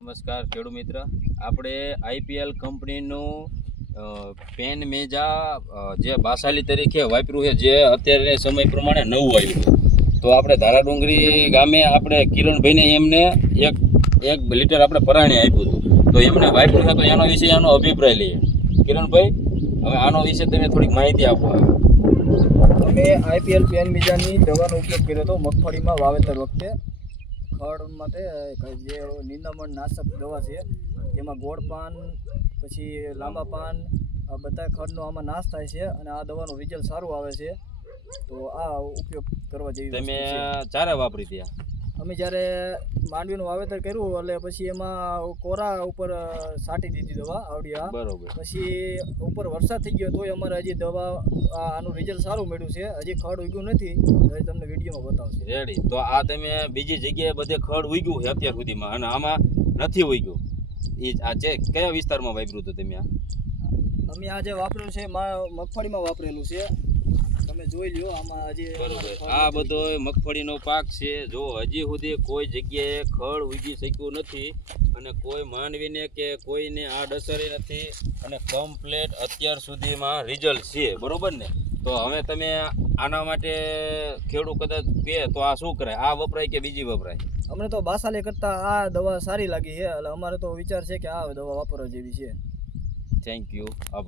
નમસ્કાર, ખેડૂત મિત્ર. આપણે આઈપીએલ કંપનીનું પેન મેજા જે બાસાલી તરીકે વાપર્યું છે, જે અત્યારે સમય પ્રમાણે નવું આવ્યું તો આપણે ધારાડુંગરી ગામે આપણે કિરણભાઈને એમને એક એક લીટર આપણે પરાણે આપ્યું હતું. તો એમને વાપર્યું છે, તો એનો વિશે એનો અભિપ્રાય લઈએ. કિરણભાઈ, હવે આનો વિશે તમે થોડીક માહિતી આપો. અમે આઈપીએલ પેન મેજાની દવાનો ઉપયોગ કર્યો હતો, મગફળીમાં વાવેતર વખતે. ખડ માટે જે નિંદામણ નાશક દવા છે જેમાં ગોળ પાન પછી લાંબા પાન આ બધા ખડનો આમાં નાશ થાય છે અને આ દવાનું રિઝલ્ટ સારું આવે છે. તો આ ઉપયોગ કરવા જેવી તમે ચારે વાપરી ત્યાં? અમે જ્યારે માંડવીનું વાવેતર કર્યું એટલે પછી એમાં કોરા ઉપર છાંટી દીધી દવા આવડી આ બરોબર. પછી ઉપર વરસાદ થઈ ગયો તોય અમારે હજી દવા આનું રિઝલ્ટ સારું મળ્યું છે. હજી ખડ ઉગ્યું નથી હવે તમને વિડીયોમાં બતાવશે. રેડી તો આ તમે બીજી જગ્યાએ બધે ખડ ઉગ્યું છે અત્યાર સુધીમાં અને આમાં નથી ઉગ્યું. એ આ છે કયા વિસ્તારમાં વાપર્યું હતું તમે આ? અમે આ જે વાપર્યું છે મગફળીમાં વાપરેલું છે. તમે જોઈ લ્યો આમાં હજી બરોબર. આ. બધો મગફળીનો પાક છે. જો હજી સુધી કોઈ જગ્યાએ ખળ ઉગી શક્યું નથી અને કોઈ માનવીને કે કોઈને આ ડસરે નથી અને કમ્પ્લેટ અત્યાર સુધીમાં રિઝલ્ટ છે. બરોબર ને? તો હવે તમે આના માટે ખેડૂત કદાચ કહે તો આ શું કરાય આ વપરાય કે બીજી વપરાય? અમને તો બાસાલે કરતાં આ દવા સારી લાગી છે. એટલે અમારે તો વિચાર છે કે આ દવા વાપરવા જેવી છે. થેન્ક યુ આભાર.